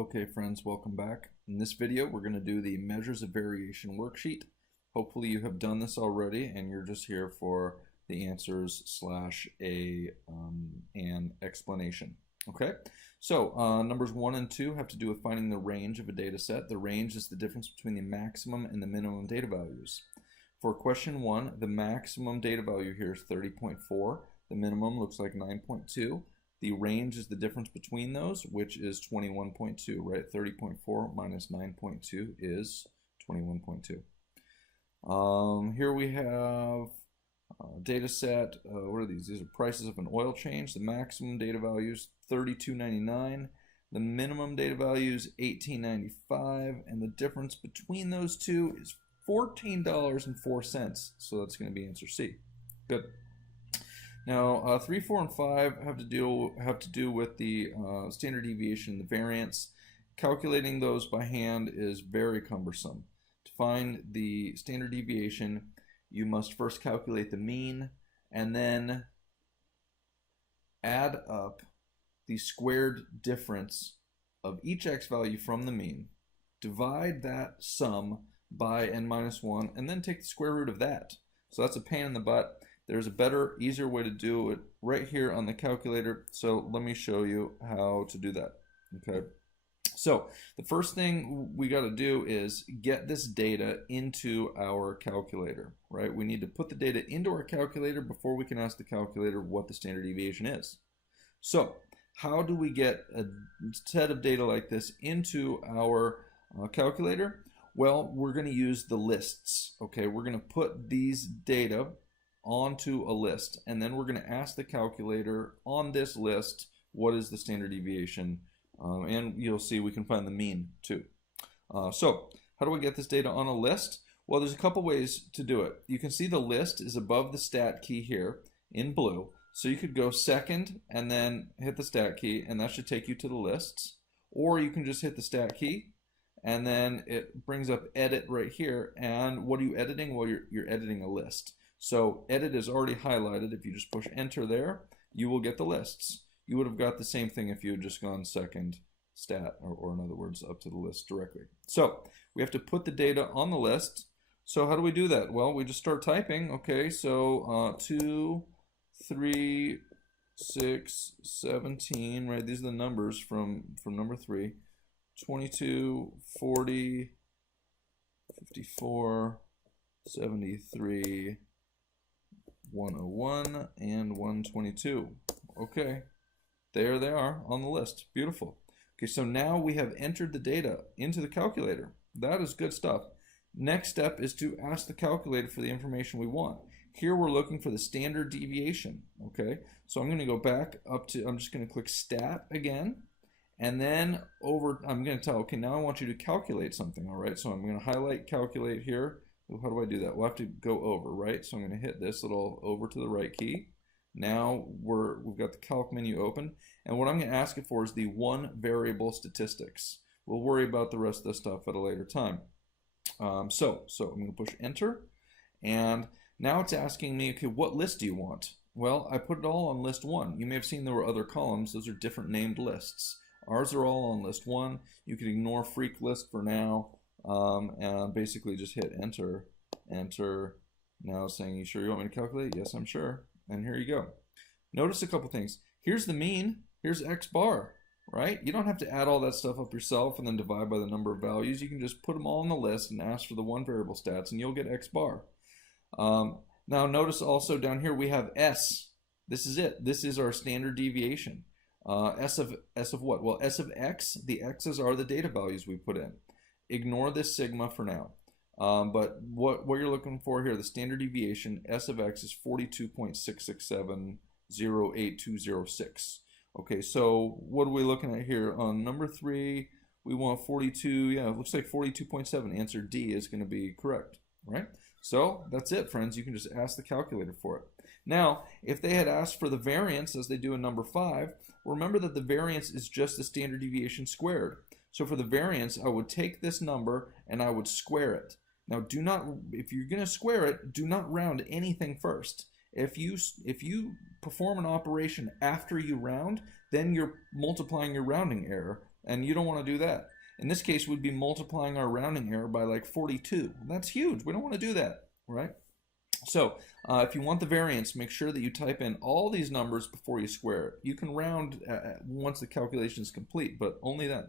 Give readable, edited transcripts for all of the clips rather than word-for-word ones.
Okay friends, welcome back. In this video we're going to do the measures of variation worksheet. Hopefully you have done this already and you're just here for the answers slash an explanation. Okay, so numbers 1 and 2 have to do with finding the range of a data set. The range is the difference between the maximum and the minimum data values. For question 1, the maximum data value here is 30.4. The minimum looks like 9.2. The range is the difference between those, which is 21.2, right? 30.4 minus 9.2 is 21.2. Here we have data set. What are these? These are prices of an oil change. The maximum data value is $32.99. The minimum data value is $18.95. And the difference between those two is $14.04. So that's going to be answer C. Good. Now, 3, 4, and 5 have to do with the standard deviation, the variance. Calculating those by hand is very cumbersome. To find the standard deviation, you must first calculate the mean and then add up the squared difference of each x value from the mean, divide that sum by n minus 1, and then take the square root of that. So that's a pain in the butt. There's a better, easier way to do it right here on the calculator. So let me show you how to do that. Okay. So the first thing we got to do is get this data into our calculator, right? We need to put the data into our calculator before we can ask the calculator what the standard deviation is. So how do we get a set of data like this into our calculator? Well, we're going to use the lists. Okay, we're going to put these data onto a list, and then we're going to ask the calculator on this list what is the standard deviation, and you'll see we can find the mean too. So how do we get this data on a list? Well, there's a couple ways to do it. You can see the list is above the stat key here in blue, so you could go second and then hit the stat key, and that should take you to the lists, or you can just hit the stat key and then it brings up edit right here. And what are you editing? Well, you're editing a list. So edit is already highlighted. If you just push enter there, you will get the lists. You would have got the same thing if you had just gone second stat, or in other words, up to the list directly. So we have to put the data on the list. So how do we do that? Well, we just start typing. Okay, so 2, 3, 6, 17, right? These are the numbers from number 3. 22, 40, 54, 73, 101, and 122. Okay, there they are on the list. Beautiful. Okay, so now we have entered the data into the calculator. That is good stuff. Next step is to ask the calculator for the information we want. Here we're looking for the standard deviation. Okay, so I'm going to go back up to, I'm just going to click stat again. And then I'm going to tell, okay, now I want you to calculate something, all right? So I'm going to highlight calculate here. How do I do that? We'll have to go over, right? So I'm going to hit this little over to the right key. Now we've got the calc menu open. And what I'm going to ask it for is the one variable statistics. We'll worry about the rest of the stuff at a later time. So I'm going to push enter. And now it's asking me, okay, what list do you want? Well, I put it all on list 1. You may have seen there were other columns. Those are different named lists. Ours are all on list 1. You can ignore freak list for now, and basically just hit enter. Enter. Now it's saying, you sure you want me to calculate? Yes, I'm sure. And here you go. Notice a couple things. Here's the mean. Here's x bar, right? You don't have to add all that stuff up yourself and then divide by the number of values. You can just put them all on the list and ask for the one variable stats, and you'll get x bar. Now notice also down here we have s. This is it. This is our standard deviation. S of what? Well, S of x, the x's are the data values we put in. Ignore this sigma for now. But what you're looking for here, the standard deviation, S of x is 42.66708.206. Okay, so what are we looking at here? On number 3, we want 42, yeah, it looks like 42.7. Answer D is going to be correct, right? So that's it, friends. You can just ask the calculator for it. Now, if they had asked for the variance, as they do in number 5, remember that the variance is just the standard deviation squared. So for the variance, I would take this number and I would square it. Now, if you're going to square it, do not round anything first. If you perform an operation after you round, then you're multiplying your rounding error, and you don't want to do that. In this case, we'd be multiplying our rounding error by like 42. That's huge. We don't want to do that, right? So if you want the variance, make sure that you type in all these numbers before you square it. You can round once the calculation is complete, but only then.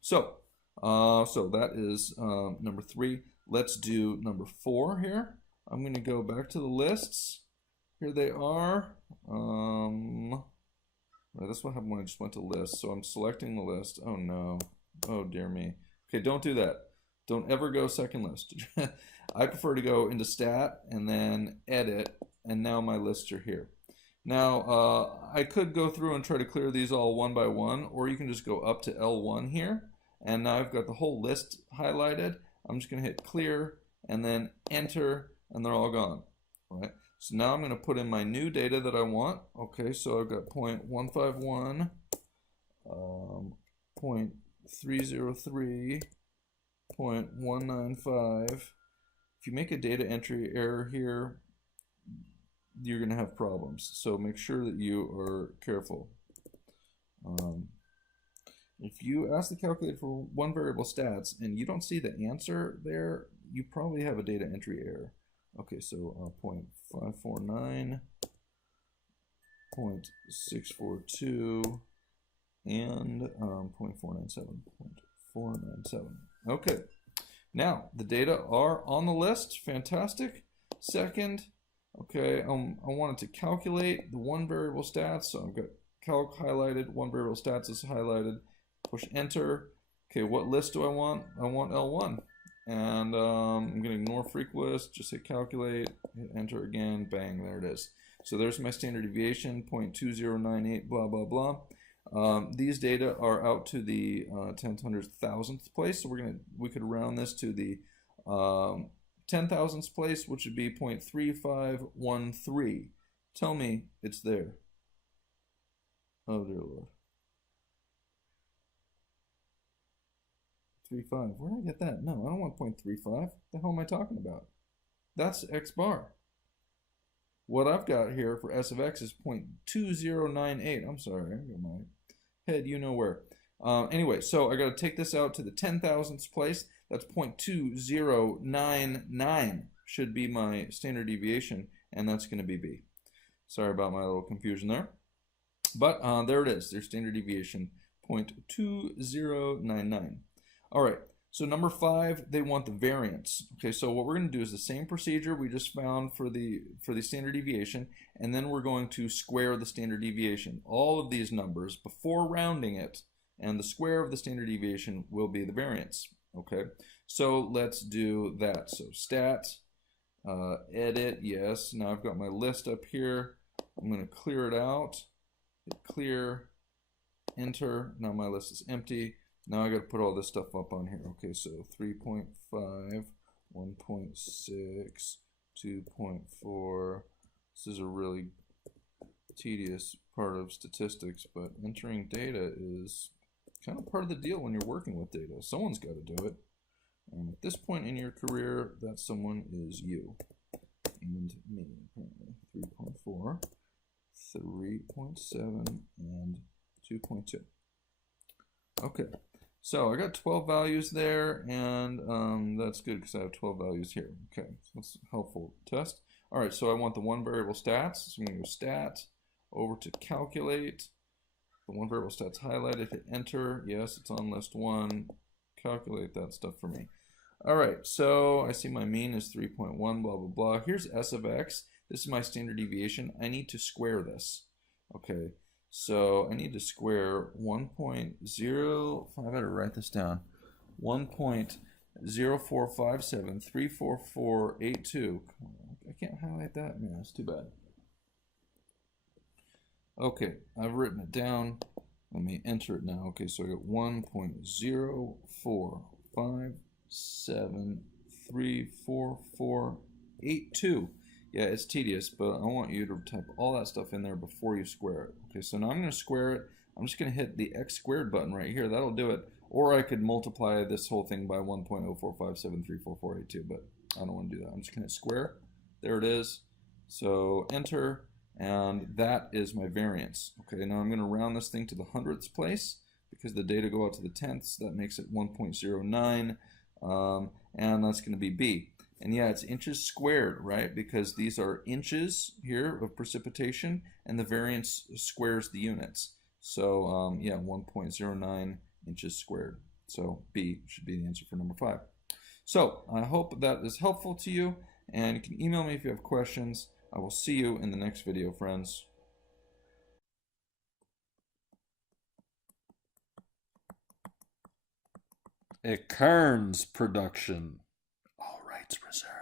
So, that is number 3. Let's do number 4 here. I'm going to go back to the lists. Here they are. That's what happened when I just went to list. So I'm selecting the list. Oh no. Oh dear me. Okay, don't do that. Don't ever go second list. I prefer to go into stat and then edit, and now my lists are here. Now, I could go through and try to clear these all one by one, or you can just go up to L1 here, and now I've got the whole list highlighted. I'm just going to hit clear and then enter, and they're all gone. All right. So now I'm going to put in my new data that I want. Okay, so I've got 0.151, 0.303, 0.195. If you make a data entry error here, you're going to have problems. So make sure that you are careful. If you ask the calculator for one variable stats and you don't see the answer there, you probably have a data entry error. Okay, so 0.549, 0.642, and 0.497, 0.497. Okay, now the data are on the list. Fantastic. Second, okay, I wanted to calculate the one variable stats, so I've got calc highlighted, one variable stats is highlighted. Push enter. Okay, what list do I want? I want L1. And I'm going to ignore freq list, just hit calculate, hit enter again, bang, there it is. So there's my standard deviation, 0.2098, blah, blah, blah. These data are out to the 10,000th place, so we could round this to the 10,000th place, which would be 0.3513. Tell me it's there. Oh dear Lord. 0.35. Where did I get that? No, I don't want 0.35. What the hell am I talking about? That's x bar. What I've got here for s of x is 0.2098. I'm sorry, I got my head you know where. Anyway, so I got to take this out to the 10,000th place. That's 0.2099 should be my standard deviation, and that's going to be b. Sorry about my little confusion there. But there it is. There's standard deviation, 0.2099. All right, so number 5, they want the variance. Okay, so what we're going to do is the same procedure we just found for the standard deviation, and then we're going to square the standard deviation. All of these numbers before rounding it, and the square of the standard deviation will be the variance. Okay, so let's do that. So stat, edit, yes. Now I've got my list up here. I'm going to clear it out. Hit clear, enter. Now my list is empty. Now I got to put all this stuff up on here. Okay, so 3.5, 1.6, 2.4. This is a really tedious part of statistics, but entering data is kind of part of the deal when you're working with data. Someone's got to do it. And at this point in your career, that someone is you. And me, apparently. 3.4, 3.7, and 2.2. Okay. So I got 12 values there, and that's good because I have 12 values here. Okay, so that's a helpful test. All right, so I want the one variable stats. So I'm going to go stat, over to calculate. The one variable stats highlighted, hit enter. Yes, it's on list 1. Calculate that stuff for me. All right, so I see my mean is 3.1, blah, blah, blah. Here's s of x. This is my standard deviation. I need to square this. Okay. So I need to square 1.0, I better write this down, 1.045734482. I can't highlight that, man, that's too bad. Okay, I've written it down. Let me enter it now. Okay, so I got 1.045734482. Yeah, it's tedious, but I want you to type all that stuff in there before you square it. Okay, so now I'm going to square it. I'm just going to hit the x squared button right here. That'll do it. Or I could multiply this whole thing by 1.045734482, but I don't want to do that. I'm just going to hit square. There it is. So enter, and that is my variance. Okay, now I'm going to round this thing to the 100th place because the data go out to the tenths. That makes it 1.09, and that's going to be B. And yeah, it's inches squared, right? Because these are inches here of precipitation, and the variance squares the units. So yeah, 1.09 inches squared. So B should be the answer for number 5. So I hope that is helpful to you, and you can email me if you have questions. I will see you in the next video, friends. A Cairns production. All rights reserved.